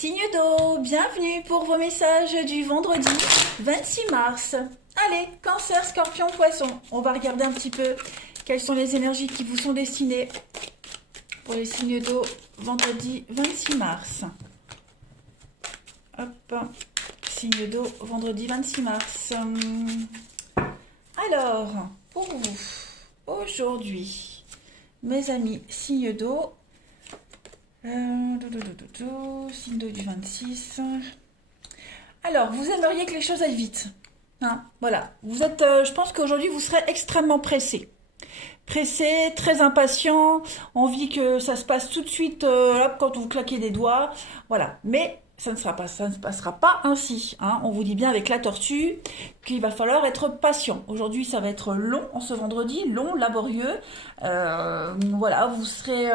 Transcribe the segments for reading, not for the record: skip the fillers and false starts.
Signe d'eau, bienvenue pour vos messages du vendredi 26 mars. Allez, Cancer, Scorpion, Poisson, on va regarder un petit peu quelles sont les énergies qui vous sont destinées pour les signes d'eau vendredi 26 mars. Hop, signe d'eau vendredi 26 mars. Alors, pour vous, aujourd'hui, mes amis, signe d'eau, signe d'eau du 26. Alors, vous aimeriez que les choses aillent vite. Hein, voilà. Vous êtes, je pense qu'aujourd'hui, vous serez extrêmement pressé. Pressé, très impatient, envie que ça se passe tout de suite, hop, quand vous claquez des doigts. Voilà. Mais ça ne se passera pas ainsi. Hein. On vous dit bien avec la tortue qu'il va falloir être patient. Aujourd'hui, ça va être long en ce vendredi, long, laborieux. Voilà, vous serez...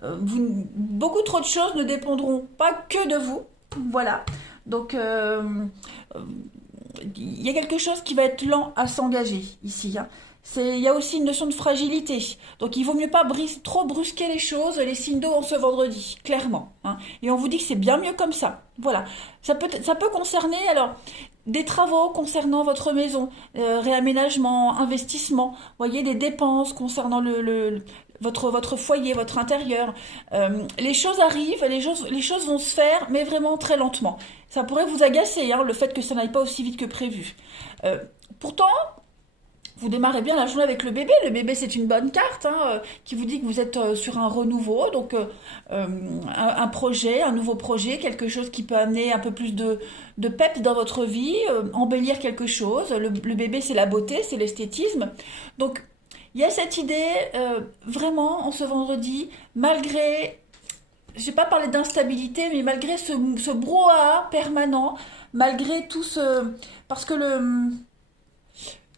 beaucoup trop de choses ne dépendront pas que de vous. Voilà. Donc, il y a quelque chose qui va être lent à s'engager ici. Hein. Il y a aussi une notion de fragilité. Donc, il vaut mieux pas trop brusquer les choses, les signes d'eau en ce vendredi, clairement. Hein. Et on vous dit que c'est bien mieux comme ça. Voilà. Ça peut concerner, alors, des travaux concernant votre maison, réaménagement, investissement, voyez, des dépenses concernant votre foyer, votre intérieur. Les choses arrivent, les choses vont se faire, mais vraiment très lentement. Ça pourrait vous agacer, hein, le fait que ça n'aille pas aussi vite que prévu. Pourtant, vous démarrez bien la journée avec le bébé. Le bébé, c'est une bonne carte hein, qui vous dit que vous êtes sur un renouveau, donc un projet, un nouveau projet, quelque chose qui peut amener un peu plus de peps dans votre vie, embellir quelque chose. Le bébé, c'est la beauté, c'est l'esthétisme. Donc, il y a cette idée, vraiment, en ce vendredi, malgré, je vais pas parler d'instabilité, mais malgré ce brouhaha permanent, malgré tout ce... Parce que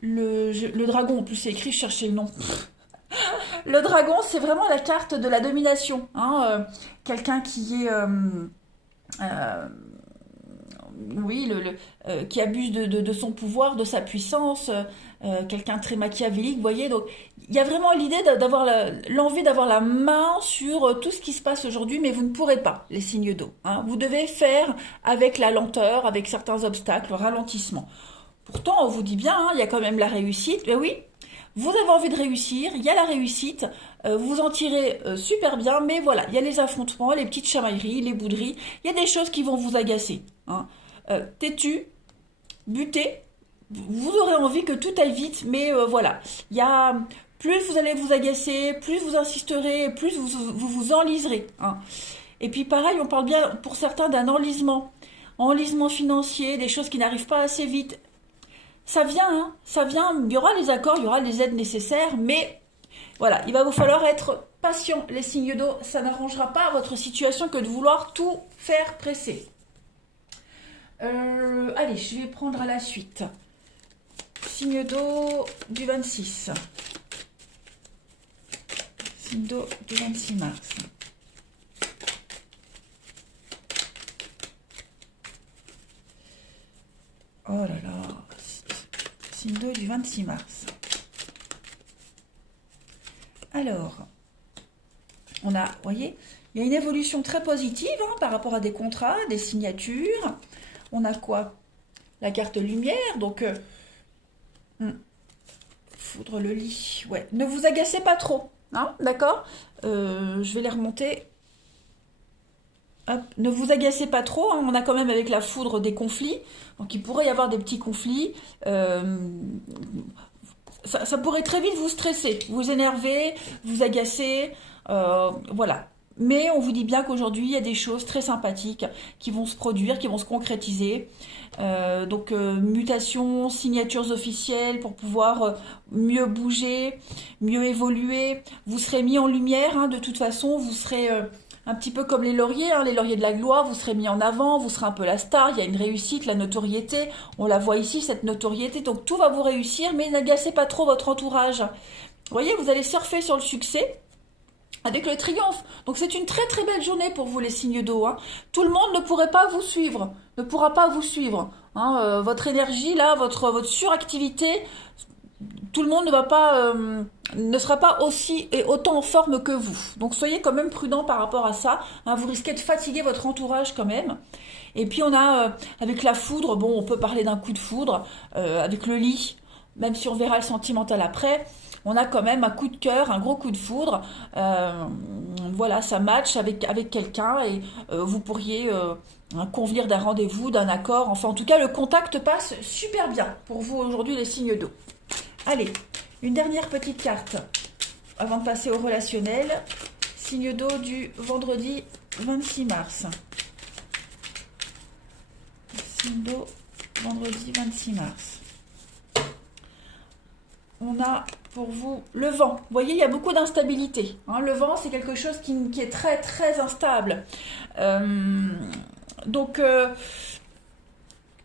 le dragon, en plus c'est écrit, je cherchais le nom. Le dragon, c'est vraiment la carte de la domination. Hein, quelqu'un qui est... oui, qui abuse de son pouvoir, de sa puissance, quelqu'un de très machiavélique, vous voyez. Donc, il y a vraiment l'idée d'avoir l'envie d'avoir la main sur tout ce qui se passe aujourd'hui, mais vous ne pourrez pas, les signes d'eau. Hein. Vous devez faire avec la lenteur, avec certains obstacles, le ralentissement. Pourtant, on vous dit bien, hein, il y a quand même la réussite. Mais oui, vous avez envie de réussir, il y a la réussite, vous en tirez super bien, mais voilà, il y a les affrontements, les petites chamailleries, les bouderies, il y a des choses qui vont vous agacer. Hein. Têtu, buté, vous aurez envie que tout aille vite, mais voilà, il y a... Plus vous allez vous agacer, plus vous insisterez, plus vous enliserez. Hein. Et puis pareil, on parle bien pour certains d'un enlisement financier, des choses qui n'arrivent pas assez vite. Ça vient, hein, ça vient, il y aura les accords, il y aura les aides nécessaires, mais voilà, il va vous falloir être patient, les signes d'eau, ça n'arrangera pas votre situation que de vouloir tout faire presser. Allez, je vais prendre à la suite. Signe d'eau du 26. Signe d'eau du 26 mars. Oh là là. Signe d'eau du 26 mars. Alors, on a, vous voyez, il y a une évolution très positive hein, par rapport à des contrats, des signatures. On a quoi? La carte lumière, donc foudre le lit. Ouais, ne vous agacez pas trop, hein, d'accord? Je vais les remonter. Hop. Ne vous agacez pas trop, hein. On a quand même avec la foudre des conflits, donc il pourrait y avoir des petits conflits, ça pourrait très vite vous stresser, vous énerver, vous agacer, voilà. Mais on vous dit bien qu'aujourd'hui, il y a des choses très sympathiques qui vont se produire, qui vont se concrétiser. Donc, mutations, signatures officielles pour pouvoir mieux bouger, mieux évoluer. Vous serez mis en lumière, hein, de toute façon, vous serez... un petit peu comme les lauriers, hein, les lauriers de la gloire, vous serez mis en avant, vous serez un peu la star, il y a une réussite, la notoriété, on la voit ici, cette notoriété, donc tout va vous réussir, mais n'agacez pas trop votre entourage. Vous voyez, vous allez surfer sur le succès avec le triomphe. Donc c'est une très très belle journée pour vous les signes d'eau. Hein. Tout le monde ne pourra pas vous suivre, ne pourra pas vous suivre. Hein, votre énergie là, votre suractivité tout le monde ne sera pas aussi et autant en forme que vous. Donc soyez quand même prudent par rapport à ça. Hein, vous risquez de fatiguer votre entourage quand même. Et puis on a, avec la foudre, bon, on peut parler d'un coup de foudre, avec le lit, même si on verra le sentimental après, on a quand même un coup de cœur, un gros coup de foudre. Voilà, ça match avec quelqu'un et vous pourriez convenir d'un rendez-vous, d'un accord. Enfin, en tout cas, le contact passe super bien pour vous aujourd'hui, les signes d'eau. Allez, une dernière petite carte avant de passer au relationnel. Signe d'eau du vendredi 26 mars. Signe d'eau, vendredi 26 mars. On a pour vous le vent. Vous voyez, il y a beaucoup d'instabilité. Hein, le vent, c'est quelque chose qui est très, très instable. Donc,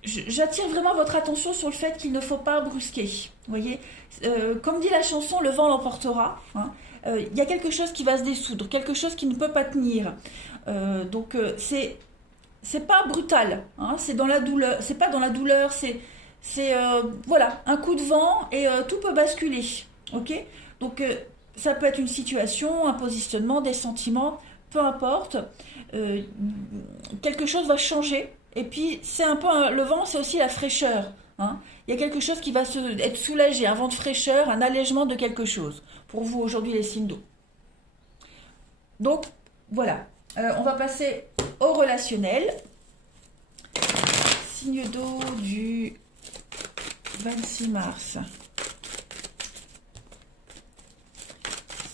j'attire vraiment votre attention sur le fait qu'il ne faut pas brusquer. Vous voyez, comme dit la chanson, le vent l'emportera. Hein. Il y a quelque chose qui va se dissoudre, quelque chose qui ne peut pas tenir. Donc, c'est pas brutal. Hein, c'est dans la douleur. C'est pas dans la douleur. C'est voilà, un coup de vent et tout peut basculer. Ok. Donc, ça peut être une situation, un positionnement, des sentiments, peu importe. Quelque chose va changer. Et puis, c'est un peu le vent, c'est aussi la fraîcheur. Hein. Il y a quelque chose qui va être soulagé, un vent de fraîcheur, un allègement de quelque chose. Pour vous, aujourd'hui, les signes d'eau. Donc, voilà. On va passer au relationnel. Signe d'eau du 26 mars.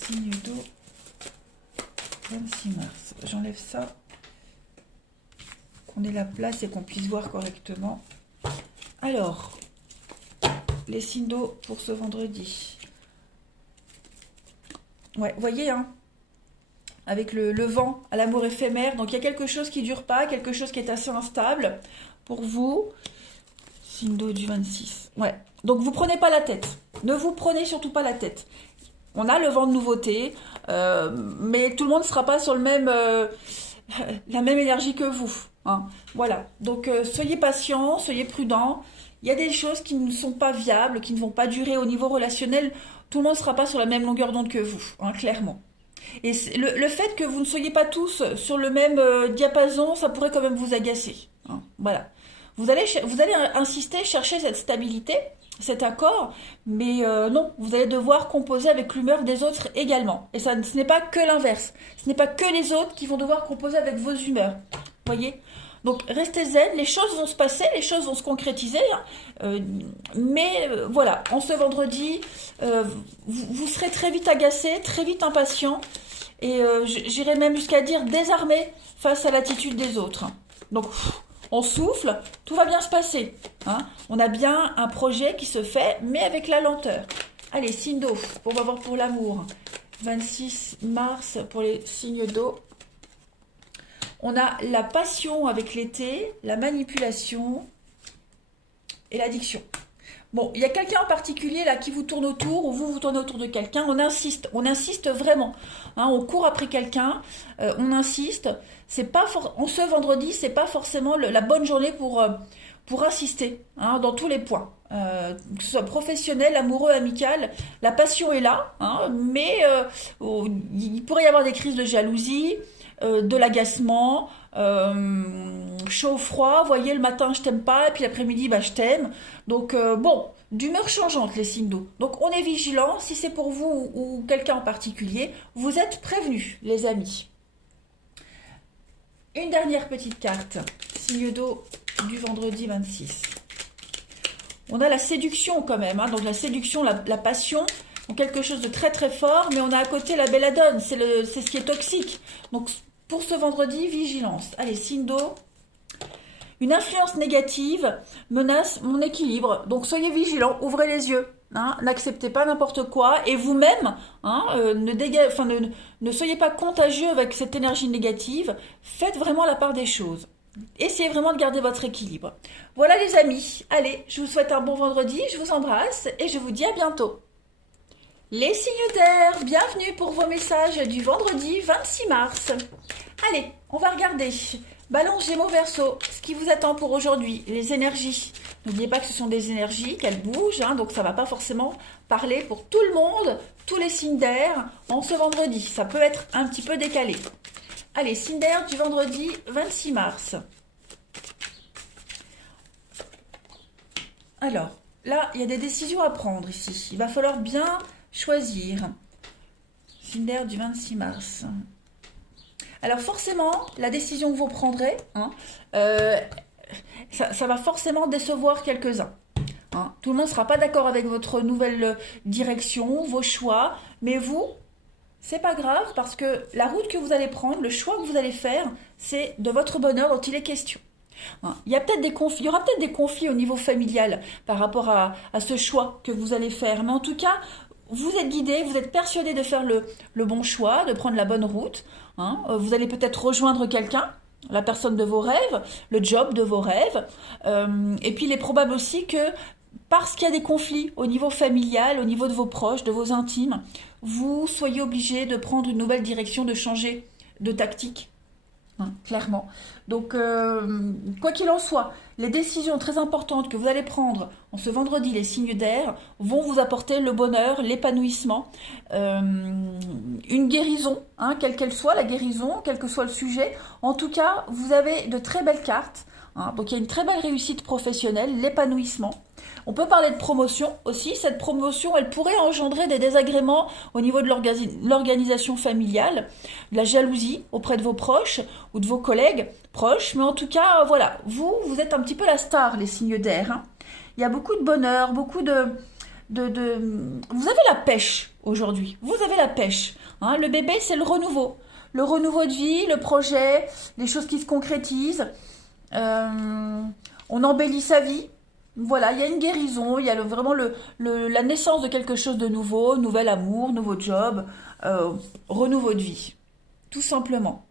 Signe d'eau 26 mars. J'enlève ça. Qu'on ait la place et qu'on puisse voir correctement. Alors, les signes d'eau pour ce vendredi. Ouais, vous voyez, hein, avec le vent à l'amour éphémère. Donc, il y a quelque chose qui ne dure pas, quelque chose qui est assez instable pour vous. Signe d'eau du 26. Ouais. Donc, vous prenez pas la tête. Ne vous prenez surtout pas la tête. On a le vent de nouveauté, mais tout le monde ne sera pas sur la même énergie que vous. Hein. Voilà. Donc, soyez patient, soyez prudent. Il y a des choses qui ne sont pas viables, qui ne vont pas durer au niveau relationnel. Tout le monde ne sera pas sur la même longueur d'onde que vous, hein, clairement. Et le fait que vous ne soyez pas tous sur le même diapason, ça pourrait quand même vous agacer. Hein. Voilà. Vous allez insister, chercher cette stabilité, cet accord, mais non, vous allez devoir composer avec l'humeur des autres également. Et ça, ce n'est pas que l'inverse. Ce n'est pas que les autres qui vont devoir composer avec vos humeurs. Voyez ? Donc, restez zen, les choses vont se passer, les choses vont se concrétiser. Hein. Mais voilà, en ce vendredi, vous serez très vite agacé, très vite impatient. Et j'irais même jusqu'à dire désarmé face à l'attitude des autres. Donc, on souffle, tout va bien se passer. Hein. On a bien un projet qui se fait, mais avec la lenteur. Allez, signe d'eau, on va voir pour l'amour. 26 mars pour les signes d'eau. On a la passion avec l'été, la manipulation et l'addiction. Bon, il y a quelqu'un en particulier là qui vous tourne autour ou vous tournez autour de quelqu'un. On insiste vraiment. Hein, on court après quelqu'un, on insiste. C'est pas en ce vendredi, c'est pas forcément la bonne journée pour insister hein, dans tous les points. Que ce soit professionnel, amoureux, amical, la passion est là, hein, mais il pourrait y avoir des crises de jalousie. De l'agacement, chaud-froid, vous voyez, le matin je t'aime pas, et puis l'après-midi bah, je t'aime. Donc bon, d'humeur changeante les signes d'eau. Donc on est vigilant, si c'est pour vous ou quelqu'un en particulier, vous êtes prévenus les amis. Une dernière petite carte, signe d'eau du vendredi 26. On a la séduction quand même, hein, donc la séduction, la passion, donc quelque chose de très très fort, mais on a à côté la belladone, c'est ce qui est toxique. Donc pour ce vendredi, vigilance. Allez, signe d'eau. Une influence négative menace mon équilibre. Donc soyez vigilants, ouvrez les yeux. Hein, n'acceptez pas n'importe quoi. Et vous-même, hein, ne soyez pas contagieux avec cette énergie négative. Faites vraiment la part des choses. Essayez vraiment de garder votre équilibre. Voilà les amis. Allez, je vous souhaite un bon vendredi. Je vous embrasse et je vous dis à bientôt. Les signes d'air, bienvenue pour vos messages du vendredi 26 mars. Allez, on va regarder Balance, Gémeaux, Verseau, ce qui vous attend pour aujourd'hui, les énergies. N'oubliez pas que ce sont des énergies, qu'elles bougent, hein, donc ça ne va pas forcément parler pour tout le monde, tous les signes d'air, en ce vendredi. Ça peut être un petit peu décalé. Allez, signe d'air du vendredi 26 mars. Alors, là, il y a des décisions à prendre ici. Il va falloir bien choisir. Signe d'air du 26 mars. Alors forcément, la décision que vous prendrez, hein, ça va forcément décevoir quelques-uns. Hein. Tout le monde ne sera pas d'accord avec votre nouvelle direction, vos choix, mais vous, c'est pas grave parce que la route que vous allez prendre, le choix que vous allez faire, c'est de votre bonheur dont il est question. Hein. Il y aura peut-être des conflits au niveau familial par rapport à ce choix que vous allez faire, mais en tout cas, vous êtes guidé, vous êtes persuadé de faire le bon choix, de prendre la bonne route. Hein. Vous allez peut-être rejoindre quelqu'un, la personne de vos rêves, le job de vos rêves. Et puis il est probable aussi que parce qu'il y a des conflits au niveau familial, au niveau de vos proches, de vos intimes, vous soyez obligé de prendre une nouvelle direction, de changer de tactique. Hein, clairement. Donc, quoi qu'il en soit, les décisions très importantes que vous allez prendre en ce vendredi, les signes d'air, vont vous apporter le bonheur, l'épanouissement, une guérison, hein, quelle qu'elle soit, la guérison, quel que soit le sujet. En tout cas, vous avez de très belles cartes. Hein, donc, il y a une très belle réussite professionnelle, l'épanouissement. On peut parler de promotion aussi. Cette promotion, elle pourrait engendrer des désagréments au niveau de l'organisation familiale, de la jalousie auprès de vos proches ou de vos collègues proches. Mais en tout cas, voilà, vous êtes un petit peu la star, les signes d'air. Hein. Il y a beaucoup de bonheur, beaucoup de... Vous avez la pêche aujourd'hui. Vous avez la pêche. Hein. Le bébé, c'est le renouveau. Le renouveau de vie, le projet, les choses qui se concrétisent. On embellit sa vie. Voilà, il y a une guérison, il y a vraiment la naissance de quelque chose de nouveau, nouvel amour, nouveau job, renouveau de vie, tout simplement.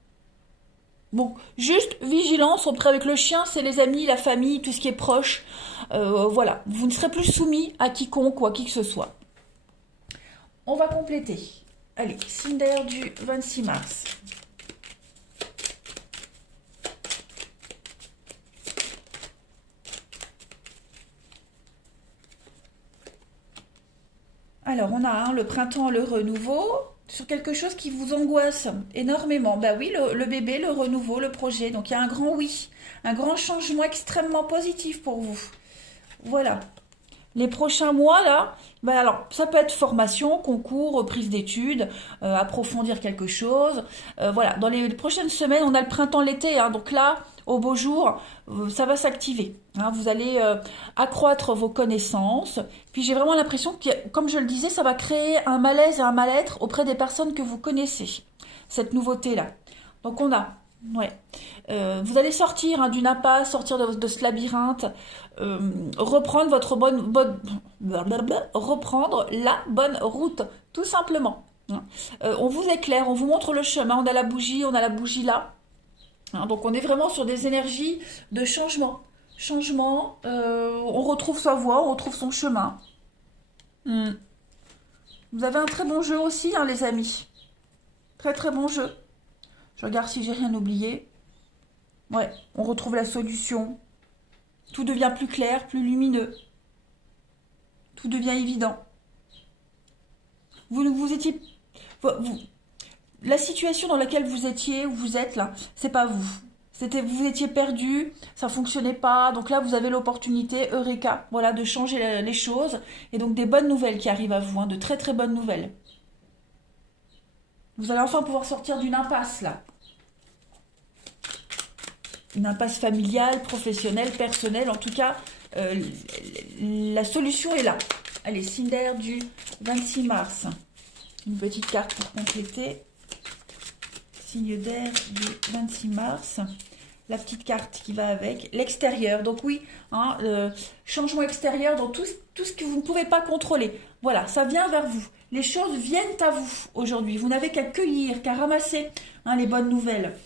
Bon, juste vigilance auprès avec le chien, c'est les amis, la famille, tout ce qui est proche. Voilà, vous ne serez plus soumis à quiconque ou à qui que ce soit. On va compléter. Allez, signe d'air du 26 mars. Alors, on a hein, le printemps, le renouveau, sur quelque chose qui vous angoisse énormément. Bah oui, le bébé, le renouveau, le projet. Donc, il y a un grand oui, un grand changement extrêmement positif pour vous. Voilà. Les prochains mois, là, bah alors, ça peut être formation, concours, reprise d'études, approfondir quelque chose. Voilà, dans les prochaines semaines, on a le printemps, l'été, hein, donc là, au beau jour, ça va s'activer. Hein, vous allez accroître vos connaissances. Puis j'ai vraiment l'impression que, comme je le disais, ça va créer un malaise et un mal-être auprès des personnes que vous connaissez, cette nouveauté-là. Donc on a... Ouais. Vous allez sortir hein, d'une impasse, sortir de ce labyrinthe, reprendre reprendre la bonne route, tout simplement. Hein. On vous éclaire, on vous montre le chemin, on a la bougie là. Hein, donc on est vraiment sur des énergies de changement. Changement, on retrouve sa voie, on retrouve son chemin. Vous avez un très bon jeu aussi, hein, les amis. Très très bon jeu. Je regarde si j'ai rien oublié. Ouais, on retrouve la solution. Tout devient plus clair, plus lumineux. Tout devient évident. Vous étiez... la situation dans laquelle vous étiez, où vous êtes là, c'est pas vous. Vous étiez perdu, ça fonctionnait pas. Donc là, vous avez l'opportunité, Eureka, voilà, de changer les choses. Et donc des bonnes nouvelles qui arrivent à vous, hein, de très très bonnes nouvelles. Vous allez enfin pouvoir sortir d'une impasse là. Une impasse familiale, professionnelle, personnelle. En tout cas, la solution est là. Allez, signe d'air du 26 mars. Une petite carte pour compléter. Signe d'air du 26 mars. La petite carte qui va avec. L'extérieur. Donc oui, hein, changement extérieur dans tout ce que vous ne pouvez pas contrôler. Voilà, ça vient vers vous. Les choses viennent à vous aujourd'hui. Vous n'avez qu'à cueillir, qu'à ramasser hein, les bonnes nouvelles.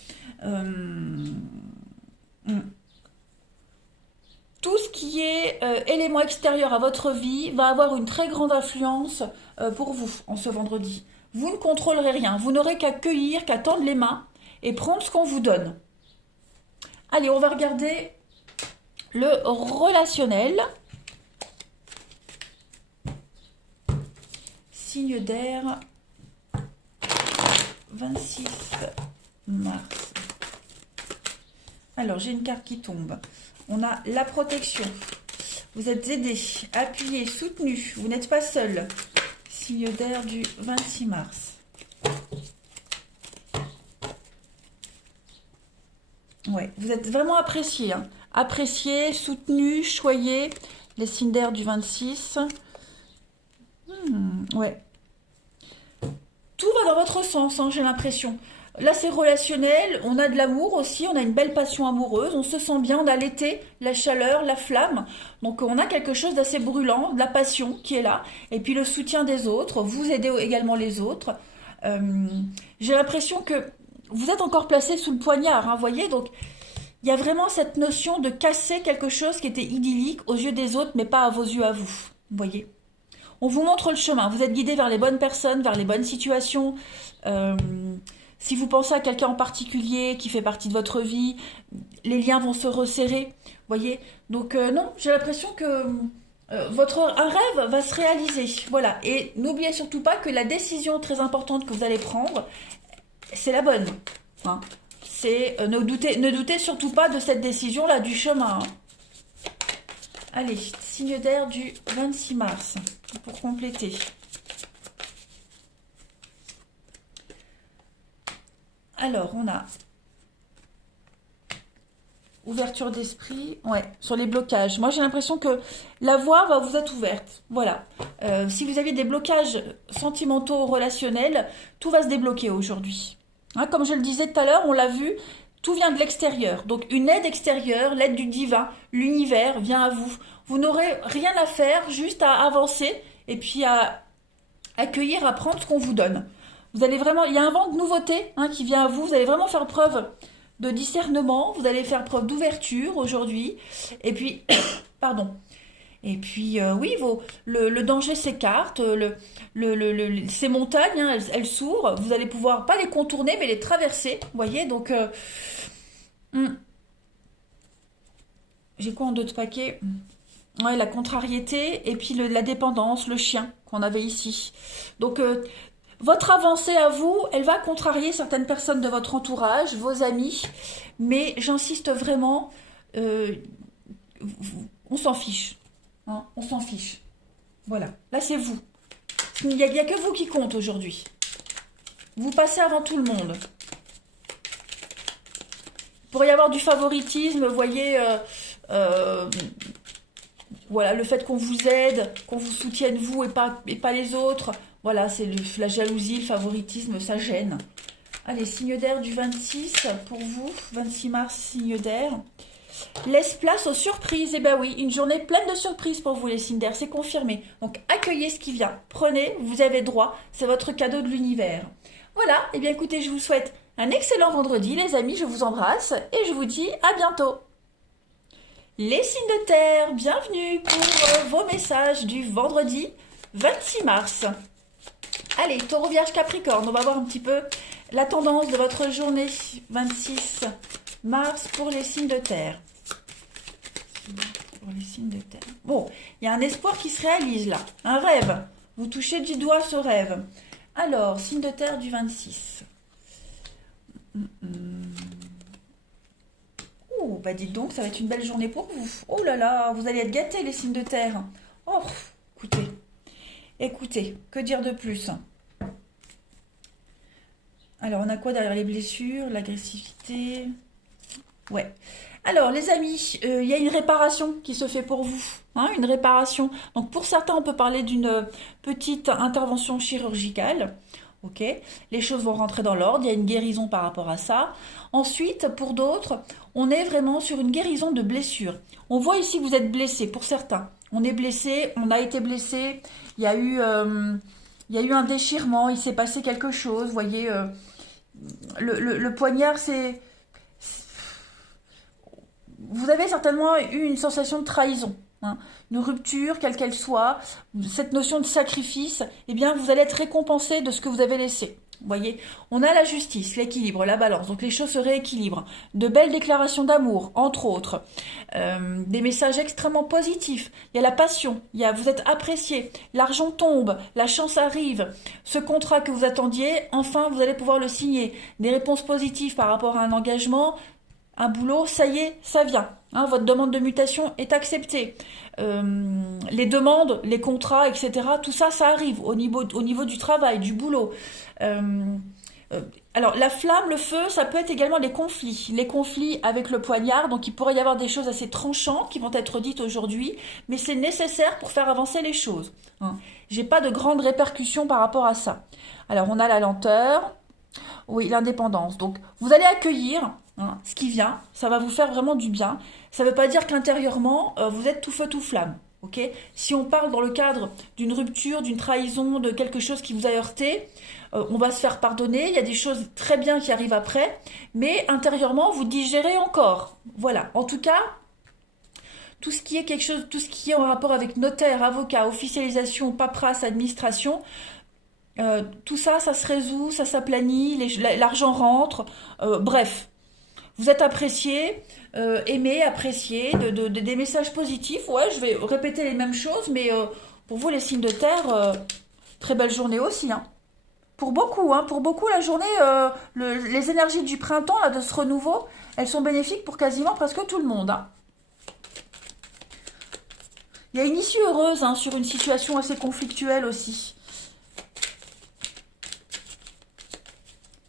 Tout ce qui est élément extérieur à votre vie va avoir une très grande influence pour vous en ce vendredi. Vous ne contrôlerez rien. Vous n'aurez qu'à cueillir, qu'à tendre les mains et prendre ce qu'on vous donne. Allez, on va regarder le relationnel. Signe d'air, 26 mars. Alors, j'ai une carte qui tombe. On a la protection. Vous êtes aidé, appuyé, soutenu. Vous n'êtes pas seul. Signe d'air du 26 mars. Ouais, vous êtes vraiment apprécié. Hein. Apprécié, soutenu, choyé. Les signes d'air du 26. Ouais. Tout va dans votre sens, hein, j'ai l'impression. Là, c'est relationnel, on a de l'amour aussi, on a une belle passion amoureuse, on se sent bien, on a l'été, la chaleur, la flamme. Donc, on a quelque chose d'assez brûlant, de la passion qui est là. Et puis, le soutien des autres, vous aidez également les autres. J'ai l'impression que vous êtes encore placé sous le poignard, hein, voyez. Donc, il y a vraiment cette notion de casser quelque chose qui était idyllique aux yeux des autres, mais pas à vos yeux à vous. Vous voyez. On vous montre le chemin. Vous êtes guidé vers les bonnes personnes, vers les bonnes situations. Si vous pensez à quelqu'un en particulier qui fait partie de votre vie, les liens vont se resserrer. Voyez. Donc non, j'ai l'impression que un rêve va se réaliser. Voilà. Et n'oubliez surtout pas que la décision très importante que vous allez prendre, c'est la bonne. Hein. Ne doutez surtout pas de cette décision-là, du chemin. Hein. Allez, signe d'air du 26 mars, pour compléter. Alors, on a ouverture d'esprit, ouais, sur les blocages. Moi, j'ai l'impression que la voie va vous être ouverte. Voilà. Si vous aviez des blocages sentimentaux, relationnels, tout va se débloquer aujourd'hui. Hein, comme je le disais tout à l'heure, on l'a vu, tout vient de l'extérieur. Donc, une aide extérieure, l'aide du divin, l'univers vient à vous. Vous n'aurez rien à faire, juste à avancer et puis à accueillir, à prendre ce qu'on vous donne. Vous allez vraiment, il y a un vent de nouveauté hein, qui vient à vous. Vous allez vraiment faire preuve de discernement. Vous allez faire preuve d'ouverture aujourd'hui. Et puis, pardon. Et puis, oui, le danger s'écarte. Ces montagnes, hein, elles s'ouvrent. Vous allez pouvoir, pas les contourner, mais les traverser. Vous voyez, donc... J'ai quoi en d'autres paquets? Ouais, la contrariété et puis la dépendance, le chien qu'on avait ici. Donc, votre avancée à vous, elle va contrarier certaines personnes de votre entourage, vos amis, mais j'insiste vraiment, on s'en fiche. Hein, on s'en fiche. Voilà, là c'est vous. Il n'y a que vous qui compte aujourd'hui. Vous passez avant tout le monde. Il pourrait y avoir du favoritisme, vous voyez... voilà, le fait qu'on vous aide, qu'on vous soutienne vous et pas les autres. Voilà, c'est la jalousie, le favoritisme, ça gêne. Allez, signe d'air du 26 pour vous. 26 mars, signe d'air. Laisse place aux surprises. Eh bien oui, une journée pleine de surprises pour vous les signes d'air, c'est confirmé. Donc accueillez ce qui vient. Prenez, vous avez droit. C'est votre cadeau de l'univers. Voilà, eh bien écoutez, je vous souhaite un excellent vendredi les amis. Je vous embrasse et je vous dis à bientôt. Les signes de terre, bienvenue pour vos messages du vendredi 26 mars. Allez, Taureau, Vierge, Capricorne, on va voir un petit peu la tendance de votre journée 26 mars pour les signes de terre. Pour les signes de terre. Bon, il y a un espoir qui se réalise là, un rêve. Vous touchez du doigt ce rêve. Alors, signe de terre du 26. Oh, bah dites donc, ça va être une belle journée pour vous. Oh là là, vous allez être gâtés les signes de terre. Oh, écoutez, que dire de plus? Alors, on a quoi derrière les blessures? L'agressivité. Ouais. Alors, les amis, il y a une réparation qui se fait pour vous. Hein, une réparation. Donc, pour certains, on peut parler d'une petite intervention chirurgicale. Ok, les choses vont rentrer dans l'ordre, il y a une guérison par rapport à ça. Ensuite, pour d'autres, on est vraiment sur une guérison de blessure. On voit ici que vous êtes blessé, pour certains. On est blessé, on a été blessé, il y a eu un déchirement, il s'est passé quelque chose, vous voyez, le poignard, c'est... Vous avez certainement eu une sensation de trahison. Hein, une rupture, quelle qu'elle soit, cette notion de sacrifice, eh bien, vous allez être récompensé de ce que vous avez laissé. Vous voyez, on a la justice, l'équilibre, la balance, donc les choses se rééquilibrent. De belles déclarations d'amour, entre autres. Des messages extrêmement positifs. Il y a la passion, vous êtes apprécié, l'argent tombe, la chance arrive. Ce contrat que vous attendiez, enfin vous allez pouvoir le signer. Des réponses positives par rapport à un engagement, un boulot, ça y est, ça vient. Hein, votre demande de mutation est acceptée. Les demandes, les contrats, etc. Tout ça, ça arrive au niveau du travail, du boulot. Euh, alors, la flamme, le feu, ça peut être également les conflits. Les conflits avec le poignard, donc il pourrait y avoir des choses assez tranchantes qui vont être dites aujourd'hui, mais c'est nécessaire pour faire avancer les choses. Hein. J'ai pas de grandes répercussions par rapport à ça. Alors, on a la lenteur, oui, l'indépendance. Donc, vous allez accueillir ce qui vient, ça va vous faire vraiment du bien. Ça ne veut pas dire qu'intérieurement, vous êtes tout feu, tout flamme. Ok. Si on parle dans le cadre d'une rupture, d'une trahison, de quelque chose qui vous a heurté, on va se faire pardonner. Il y a des choses très bien qui arrivent après, mais intérieurement, vous digérez encore. Voilà. En tout cas, tout ce qui est quelque chose, tout ce qui est en rapport avec notaire, avocat, officialisation, paperasse, administration, tout ça, ça se résout, ça s'aplanit, l'argent rentre. Bref. Vous êtes apprécié, aimé, apprécié, des messages positifs. Ouais, je vais répéter les mêmes choses, mais pour vous, les signes de terre, très belle journée aussi. Hein. Pour beaucoup, la journée, les énergies du printemps, là, de ce renouveau, elles sont bénéfiques pour quasiment presque tout le monde. Hein. Il y a une issue heureuse sur une situation assez conflictuelle aussi.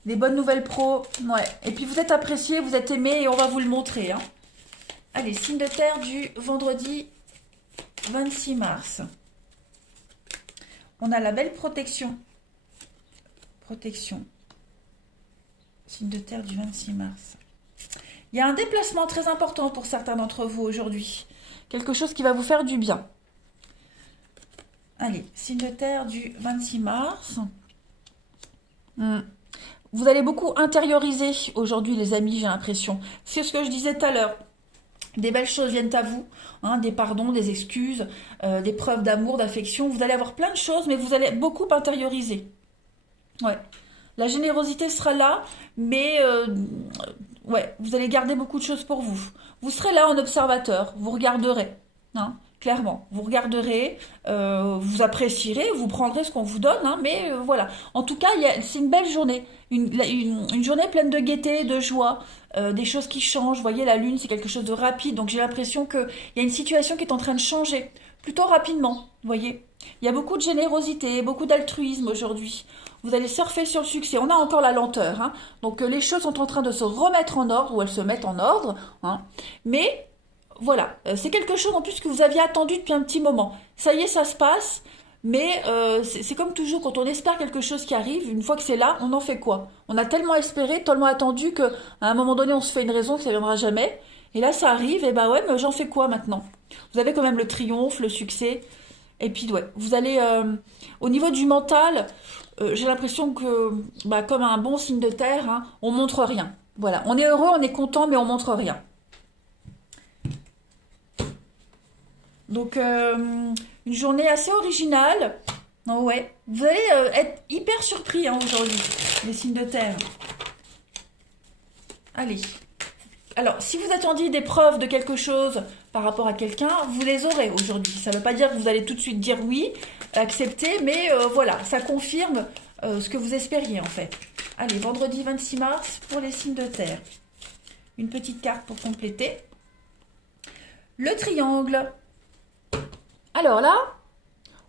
Des bonnes nouvelles pro, ouais. Et puis vous êtes apprécié, vous êtes aimé et on va vous le montrer. Hein. Allez, signe de terre du vendredi 26 mars. On a la belle protection. Protection. Signe de terre du 26 mars. Il y a un déplacement très important pour certains d'entre vous aujourd'hui. Quelque chose qui va vous faire du bien. Allez, signe de terre du 26 mars. Vous allez beaucoup intérioriser aujourd'hui, les amis, j'ai l'impression. C'est ce que je disais tout à l'heure. Des belles choses viennent à vous, des pardons, des excuses, des preuves d'amour, d'affection. Vous allez avoir plein de choses, mais vous allez beaucoup intérioriser. Ouais. La générosité sera là, mais ouais, vous allez garder beaucoup de choses pour vous. Vous serez là en observateur, vous regarderez. Clairement, vous regarderez, vous apprécierez, vous prendrez ce qu'on vous donne, mais voilà. En tout cas, c'est une belle journée, une journée pleine de gaieté, de joie, des choses qui changent. Vous voyez, la lune, c'est quelque chose de rapide, donc j'ai l'impression qu'il y a une situation qui est en train de changer, plutôt rapidement, vous voyez. Il y a beaucoup de générosité, beaucoup d'altruisme aujourd'hui. Vous allez surfer sur le succès. On a encore la lenteur, donc les choses sont en train de se remettre en ordre, ou elles se mettent en ordre, mais... Voilà, c'est quelque chose en plus que vous aviez attendu depuis un petit moment. Ça y est, ça se passe, mais c'est comme toujours, quand on espère quelque chose qui arrive, une fois que c'est là, on en fait quoi? On a tellement espéré, tellement attendu qu'à un moment donné, on se fait une raison que ça ne viendra jamais. Et là, ça arrive, et ben ouais, mais j'en fais quoi maintenant? Vous avez quand même le triomphe, le succès, et puis ouais, vous allez... au niveau du mental, j'ai l'impression que, comme un bon signe de terre, on montre rien. Voilà, on est heureux, on est content, mais on montre rien. Donc, une journée assez originale. Oh ouais. Vous allez être hyper surpris aujourd'hui, les signes de terre. Allez. Alors, si vous attendiez des preuves de quelque chose par rapport à quelqu'un, vous les aurez aujourd'hui. Ça ne veut pas dire que vous allez tout de suite dire oui, accepter, mais voilà, ça confirme ce que vous espériez en fait. Allez, vendredi 26 mars pour les signes de terre. Une petite carte pour compléter. Le triangle. Alors là,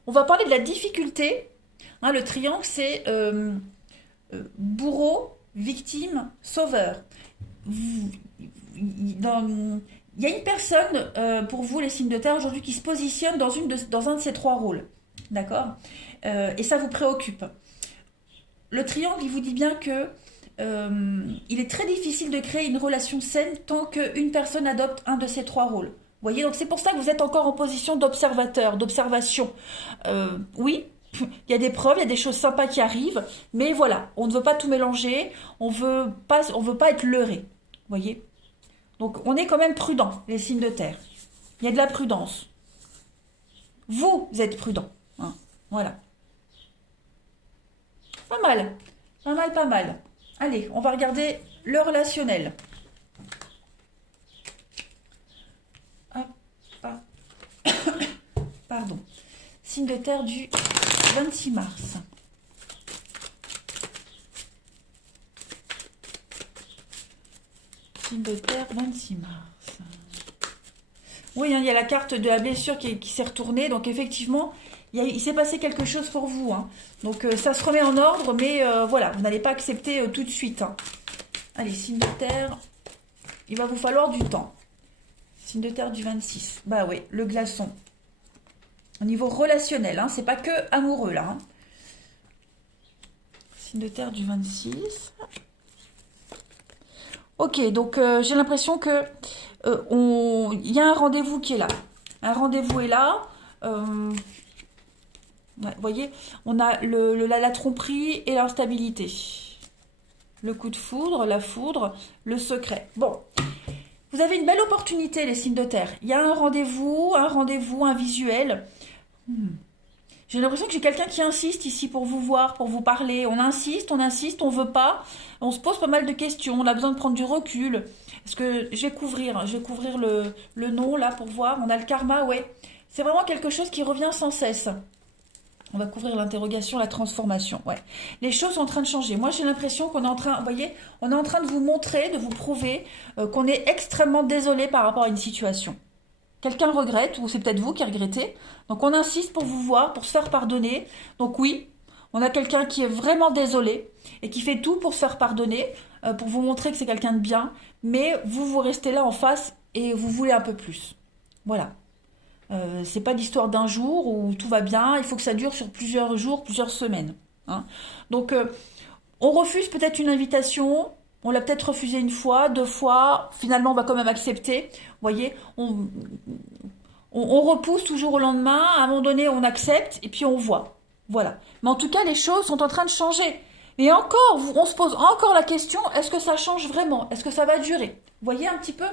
on va parler de la difficulté. Le triangle, c'est bourreau, victime, sauveur. Il y a une personne, pour vous, les signes de terre, aujourd'hui, qui se positionne dans un de ces trois rôles. D'accord. Et ça vous préoccupe. Le triangle, il vous dit bien que il est très difficile de créer une relation saine tant qu'une personne adopte un de ces trois rôles. Vous voyez, donc c'est pour ça que vous êtes encore en position d'observateur, d'observation. Oui, il y a des preuves, il y a des choses sympas qui arrivent, mais voilà, on ne veut pas tout mélanger, on veut pas être leurré. Vous voyez. Donc on est quand même prudent, les signes de terre. Il y a de la prudence. Vous êtes prudent. Voilà. Pas mal. Pas mal, pas mal. Allez, on va regarder le relationnel. Hop, hop. Pardon. Signe de terre du 26 mars. Signe de terre 26 mars. Oui, hein, il y a la carte de la blessure qui s'est retournée. Donc effectivement, il s'est passé quelque chose pour vous. Hein. Donc ça se remet en ordre, mais voilà, vous n'allez pas accepter tout de suite. Hein. Allez, signe de terre, il va vous falloir du temps. Signe de terre du 26. Bah oui, le glaçon. Au niveau relationnel, hein, c'est pas que amoureux là. Hein. Signe de terre du 26. Ok, donc j'ai l'impression que il y a un rendez-vous qui est là. Un rendez-vous est là. Ouais, vous voyez, on a la tromperie et l'instabilité. Le coup de foudre, la foudre, le secret. Bon, vous avez une belle opportunité, les signes de terre. Il y a un rendez-vous, un visuel. J'ai l'impression que j'ai quelqu'un qui insiste ici pour vous voir, pour vous parler. On insiste, on veut pas. On se pose pas mal de questions. On a besoin de prendre du recul. Est-ce que je vais couvrir le nom là pour voir. On a le karma, ouais. C'est vraiment quelque chose qui revient sans cesse. On va couvrir l'interrogation, la transformation, ouais. Les choses sont en train de changer. Moi, j'ai l'impression qu'on est en train, vous voyez, on est en train de vous montrer, de vous prouver qu'on est extrêmement désolé par rapport à une situation. Quelqu'un regrette, ou c'est peut-être vous qui regrettez. Donc on insiste pour vous voir, pour se faire pardonner. Donc oui, on a quelqu'un qui est vraiment désolé et qui fait tout pour se faire pardonner, pour vous montrer que c'est quelqu'un de bien. Mais vous restez là en face et vous voulez un peu plus. Voilà. C'est pas l'histoire d'un jour où tout va bien. Il faut que ça dure sur plusieurs jours, plusieurs semaines. Hein. Donc on refuse peut-être une invitation. On l'a peut-être refusé une fois, deux fois. Finalement, on va quand même accepter. Vous voyez, on repousse toujours au lendemain. À un moment donné, on accepte et puis on voit. Voilà. Mais en tout cas, les choses sont en train de changer. Et encore, on se pose encore la question, est-ce que ça change vraiment? Est-ce que ça va durer? Vous voyez un petit peu?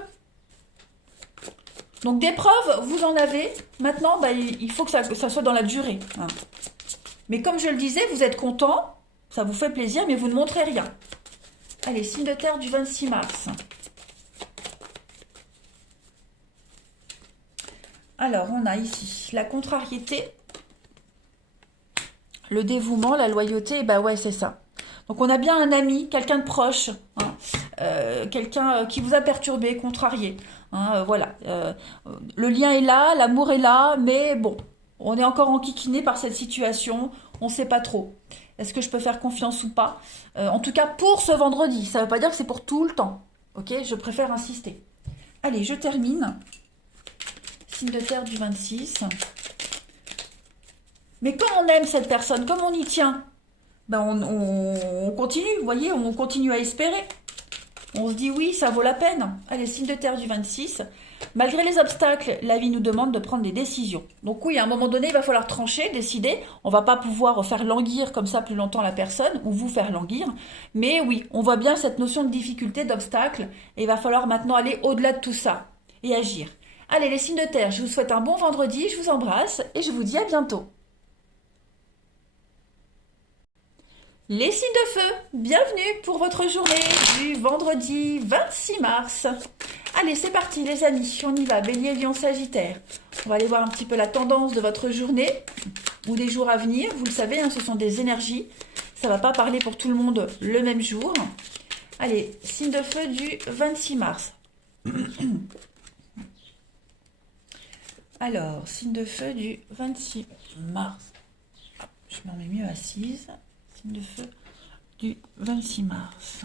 Donc des preuves, vous en avez. Maintenant, bah, il faut que ça soit dans la durée. Hein. Mais comme je le disais, vous êtes content, ça vous fait plaisir, mais vous ne montrez rien. Allez, signe de terre du 26 mars. Alors, on a ici la contrariété, le dévouement, la loyauté, bah ouais, c'est ça. Donc, on a bien un ami, quelqu'un de proche, hein, quelqu'un qui vous a perturbé, contrarié. Hein, voilà. Le lien est là, l'amour est là, mais bon, on est encore enquiquiné par cette situation, on ne sait pas trop. Est-ce que je peux faire confiance ou pas? En tout cas, pour ce vendredi. Ça ne veut pas dire que c'est pour tout le temps. Ok? Je préfère insister. Allez, je termine. Signe de terre du 26. Mais comme on aime cette personne, comme on y tient, ben on continue, vous voyez, on continue à espérer. On se dit oui, ça vaut la peine. Allez, signe de terre du 26. Malgré les obstacles, la vie nous demande de prendre des décisions. Donc oui, à un moment donné, il va falloir trancher, décider. On va pas pouvoir faire languir comme ça plus longtemps la personne, ou vous faire languir. Mais oui, on voit bien cette notion de difficulté, d'obstacle. Et il va falloir maintenant aller au-delà de tout ça et agir. Allez, les signes de terre, je vous souhaite un bon vendredi, je vous embrasse et je vous dis à bientôt. Les signes de feu, bienvenue pour votre journée du vendredi 26 mars. Allez, c'est parti les amis, on y va, Bélier, Lion, Sagittaire. On va aller voir un petit peu la tendance de votre journée ou des jours à venir. Vous le savez, hein, ce sont des énergies. Ça ne va pas parler pour tout le monde le même jour. Allez, signe de feu du 26 mars. Alors, signe de feu du 26 mars. Je m'en mets mieux assise. Signe de feu du 26 mars.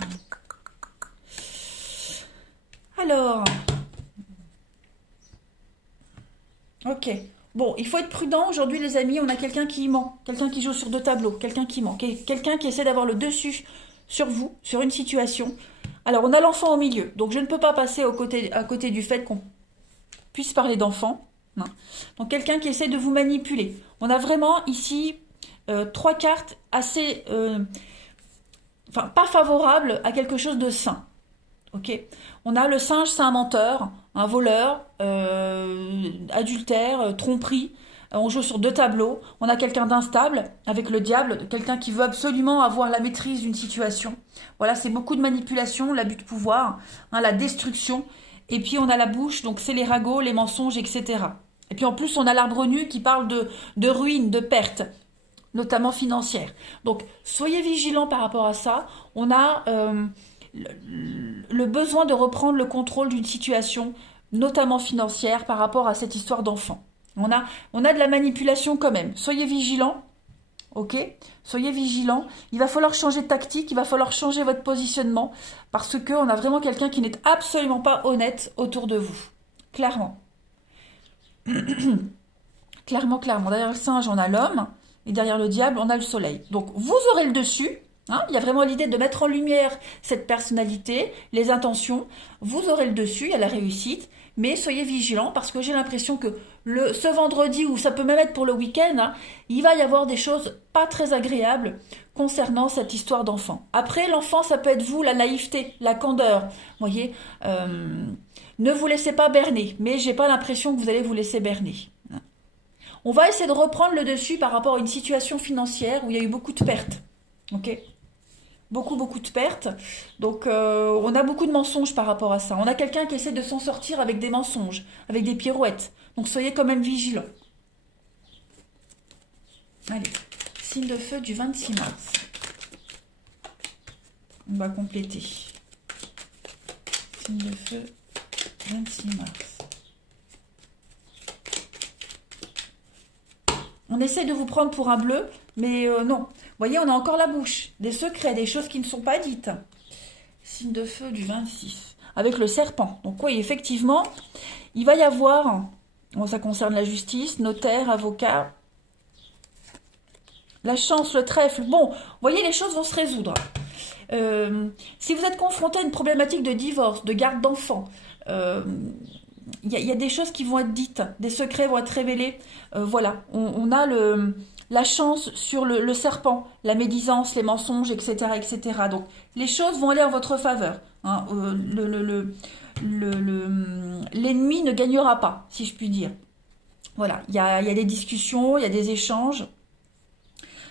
Alors, ok. Bon, il faut être prudent. Aujourd'hui, les amis, on a quelqu'un qui ment. Quelqu'un qui joue sur deux tableaux. Quelqu'un qui ment. Quelqu'un qui essaie d'avoir le dessus sur vous, sur une situation. Alors, on a l'enfant au milieu. Donc, je ne peux pas passer à côté du fait qu'on puisse parler d'enfant. Non. Donc, quelqu'un qui essaie de vous manipuler. On a vraiment ici trois cartes assez... enfin, pas favorables à quelque chose de sain. Ok. On a le singe, c'est un menteur, un voleur, adultère, tromperie. On joue sur deux tableaux. On a quelqu'un d'instable avec le diable, quelqu'un qui veut absolument avoir la maîtrise d'une situation. Voilà, c'est beaucoup de manipulation, l'abus de pouvoir, hein, la destruction. Et puis on a la bouche, donc c'est les ragots, les mensonges, etc. Et puis en plus, on a l'arbre nu qui parle de ruine, de perte, notamment financière. Donc soyez vigilants par rapport à ça. On a le besoin de reprendre le contrôle d'une situation, notamment financière, par rapport à cette histoire d'enfant. On a de la manipulation quand même. Soyez vigilants, ok? Soyez vigilants. Il va falloir changer de tactique, il va falloir changer votre positionnement, parce qu'on a vraiment quelqu'un qui n'est absolument pas honnête autour de vous. Clairement. Clairement, clairement. Derrière le singe, on a l'homme, et derrière le diable, on a le soleil. Donc, vous aurez le dessus. Hein, il y a vraiment l'idée de mettre en lumière cette personnalité, les intentions. Vous aurez le dessus, il y a la réussite. Mais soyez vigilants parce que j'ai l'impression que ce vendredi, ou ça peut même être pour le week-end, hein, il va y avoir des choses pas très agréables concernant cette histoire d'enfant. Après, l'enfant, ça peut être vous, la naïveté, la candeur. Vous voyez, ne vous laissez pas berner, mais j'ai pas l'impression que vous allez vous laisser berner. On va essayer de reprendre le dessus par rapport à une situation financière où il y a eu beaucoup de pertes. Ok ? Beaucoup, beaucoup de pertes. Donc, on a beaucoup de mensonges par rapport à ça. On a quelqu'un qui essaie de s'en sortir avec des mensonges, avec des pirouettes. Donc, soyez quand même vigilants. Allez, signe de feu du 26 mars. On va compléter. Signe de feu, 26 mars. On essaie de vous prendre pour un bleu, mais non. Vous voyez, on a encore la bouche. Des secrets, des choses qui ne sont pas dites. Signe de feu du 26. Avec le serpent. Donc oui, effectivement, il va y avoir... Bon, ça concerne la justice, notaire, avocat. La chance, le trèfle. Bon, vous voyez, les choses vont se résoudre. Si vous êtes confronté à une problématique de divorce, de garde d'enfants... il y a des choses qui vont être dites, des secrets vont être révélés. Voilà, on a la chance sur le serpent, la médisance, les mensonges, etc., etc. Donc, les choses vont aller en votre faveur. Hein. L'ennemi ne gagnera pas, si je puis dire. Voilà, il y a des discussions, il y a des échanges.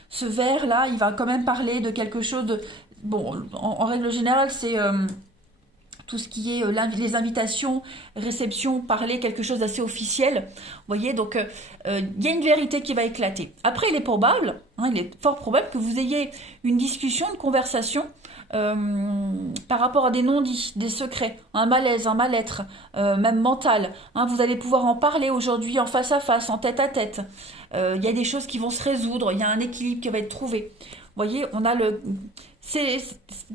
Ce vers-là, il va quand même parler de quelque chose de... Bon, en règle générale, c'est... tout ce qui est les invitations, réceptions, parler, quelque chose d'assez officiel. Vous voyez, donc il y a une vérité qui va éclater. Après, il est probable, hein, il est fort probable que vous ayez une discussion, une conversation par rapport à des non-dits, des secrets, un malaise, un mal-être, même mental. Hein, vous allez pouvoir en parler aujourd'hui en face à face, en tête à tête. Il y a des choses qui vont se résoudre, il y a un équilibre qui va être trouvé. Vous voyez, on a c'est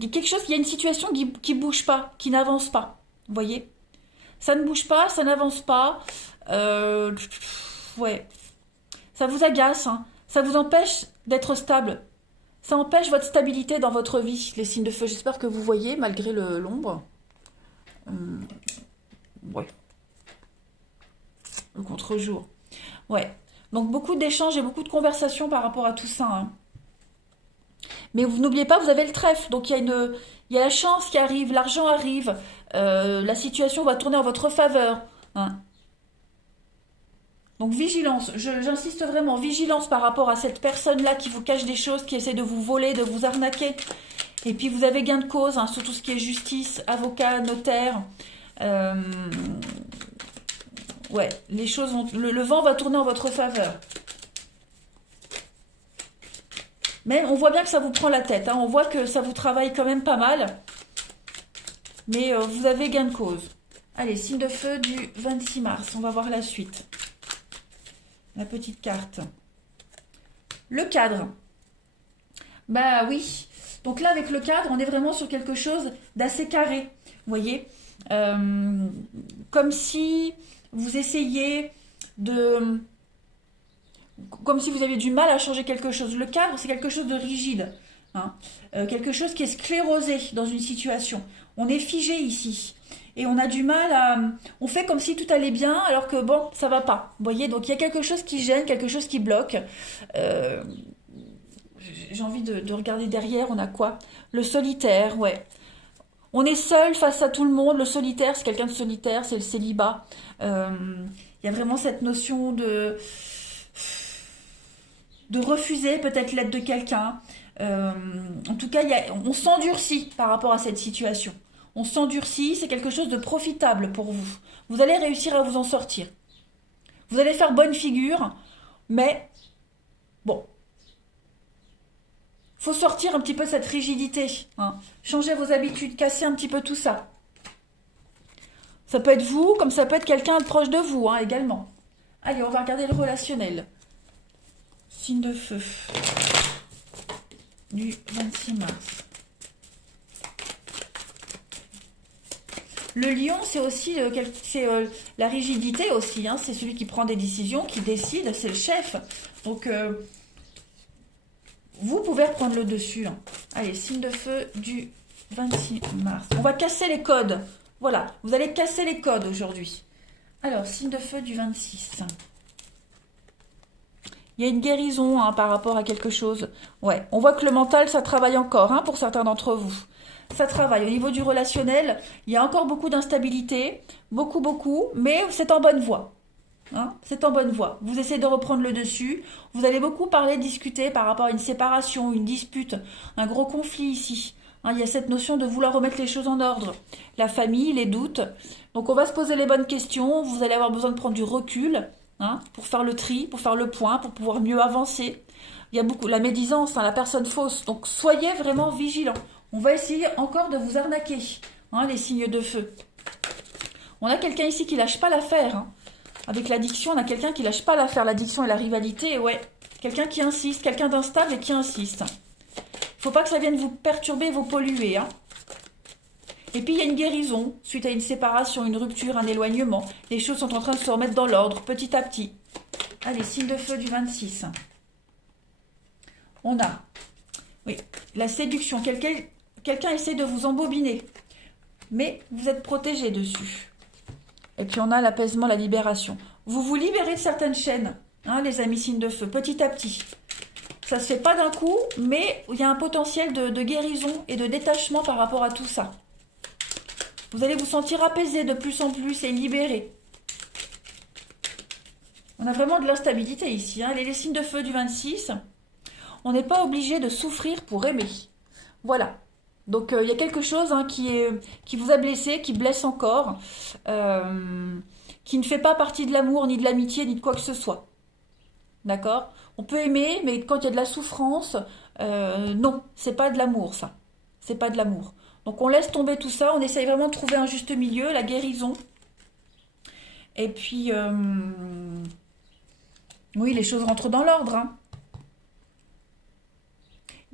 quelque chose, il y a une situation qui bouge pas, qui n'avance pas. Vous voyez, ça ne bouge pas, ça n'avance pas. Ouais, ça vous agace, hein. Ça vous empêche d'être stable. Ça empêche votre stabilité dans votre vie, les signes de feu. J'espère que vous voyez, malgré l'ombre. Ouais. Le contre-jour. Ouais. Donc beaucoup d'échanges et beaucoup de conversations par rapport à tout ça, hein. Mais vous n'oubliez pas, vous avez le trèfle, donc il y a la chance qui arrive, l'argent arrive, la situation va tourner en votre faveur. Hein. Donc vigilance, j'insiste vraiment, vigilance par rapport à cette personne-là qui vous cache des choses, qui essaie de vous voler, de vous arnaquer. Et puis vous avez gain de cause, hein, sur tout ce qui est justice, avocat, notaire. Ouais, les choses vont, le vent va tourner en votre faveur. Mais on voit bien que ça vous prend la tête. Hein. On voit que ça vous travaille quand même pas mal. Mais vous avez gain de cause. Allez, signe de feu du 26 mars. On va voir la suite. La petite carte. Le cadre. Bah oui. Donc là, avec le cadre, on est vraiment sur quelque chose d'assez carré. Vous voyez, comme si vous essayiez de... Comme si vous aviez du mal à changer quelque chose. Le cadre, c'est quelque chose de rigide. Hein. Quelque chose qui est sclérosé dans une situation. On est figé ici. Et on a du mal à... On fait comme si tout allait bien, alors que bon, ça va pas. Vous voyez, donc il y a quelque chose qui gêne, quelque chose qui bloque. J'ai envie de regarder derrière, on a quoi? Le solitaire, ouais. On est seul face à tout le monde. Le solitaire, c'est quelqu'un de solitaire, c'est le célibat. Il y a vraiment cette notion de... de refuser peut-être l'aide de quelqu'un. En tout cas, on s'endurcit par rapport à cette situation. On s'endurcit, c'est quelque chose de profitable pour vous. Vous allez réussir à vous en sortir. Vous allez faire bonne figure, mais bon, faut sortir un petit peu cette rigidité. Hein. Changer vos habitudes, casser un petit peu tout ça. Ça peut être vous, comme ça peut être quelqu'un de proche de vous hein, également. Allez, on va regarder le relationnel. Signe de feu. Du 26 mars. Le lion, c'est aussi la rigidité aussi. Hein. C'est celui qui prend des décisions, qui décide, c'est le chef. Donc, vous pouvez reprendre le dessus. Hein. Allez, signe de feu du 26 mars. On va casser les codes. Voilà, vous allez casser les codes aujourd'hui. Alors, signe de feu du 26. Il y a une guérison hein, par rapport à quelque chose. Ouais, on voit que le mental, ça travaille encore hein, pour certains d'entre vous. Ça travaille. Au niveau du relationnel, il y a encore beaucoup d'instabilité, beaucoup, mais c'est en bonne voie. Hein, c'est en bonne voie. Vous essayez de reprendre le dessus. Vous allez beaucoup parler, discuter par rapport à une séparation, une dispute, un gros conflit ici. Hein, il y a cette notion de vouloir remettre les choses en ordre. La famille, les doutes. Donc on va se poser les bonnes questions. Vous allez avoir besoin de prendre du recul hein, pour faire le tri, pour faire le point, pour pouvoir mieux avancer. Il y a beaucoup la médisance, hein, la personne fausse. Donc soyez vraiment vigilants. On va essayer encore de vous arnaquer, hein, les signes de feu. On a quelqu'un ici qui lâche pas l'affaire. Hein. Avec l'addiction, on a quelqu'un qui lâche pas l'affaire. L'addiction et la rivalité, ouais. Quelqu'un qui insiste, quelqu'un d'instable et qui insiste. Il faut pas que ça vienne vous perturber, vous polluer. Hein. Et puis, il y a une guérison suite à une séparation, une rupture, un éloignement. Les choses sont en train de se remettre dans l'ordre, petit à petit. Allez, signe de feu du 26. On a, oui, la séduction. Quelqu'un essaie de vous embobiner, mais vous êtes protégé dessus. Et puis on a l'apaisement, la libération. Vous vous libérez de certaines chaînes, hein, les amis signes de feu, petit à petit. Ça se fait pas d'un coup, mais il y a un potentiel de guérison et de détachement par rapport à tout ça. Vous allez vous sentir apaisé de plus en plus et libéré. On a vraiment de l'instabilité ici. Hein. Les signes de feu du 26, on n'est pas obligé de souffrir pour aimer. Voilà. Donc, il y a quelque chose hein, qui vous a blessé, qui blesse encore, qui ne fait pas partie de l'amour, ni de l'amitié, ni de quoi que ce soit. D'accord? On peut aimer, mais quand il y a de la souffrance, non, c'est pas de l'amour, ça. C'est pas de l'amour. Donc, on laisse tomber tout ça, on essaye vraiment de trouver un juste milieu, la guérison. Et puis, oui, les choses rentrent dans l'ordre. Hein.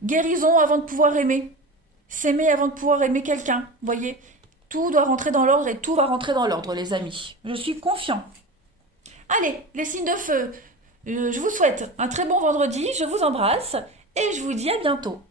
Guérison avant de pouvoir aimer. S'aimer avant de pouvoir aimer quelqu'un, vous voyez. Tout doit rentrer dans l'ordre et tout va rentrer dans l'ordre, les amis. Je suis confiant. Allez, les signes de feu, je vous souhaite un très bon vendredi, je vous embrasse et je vous dis à bientôt.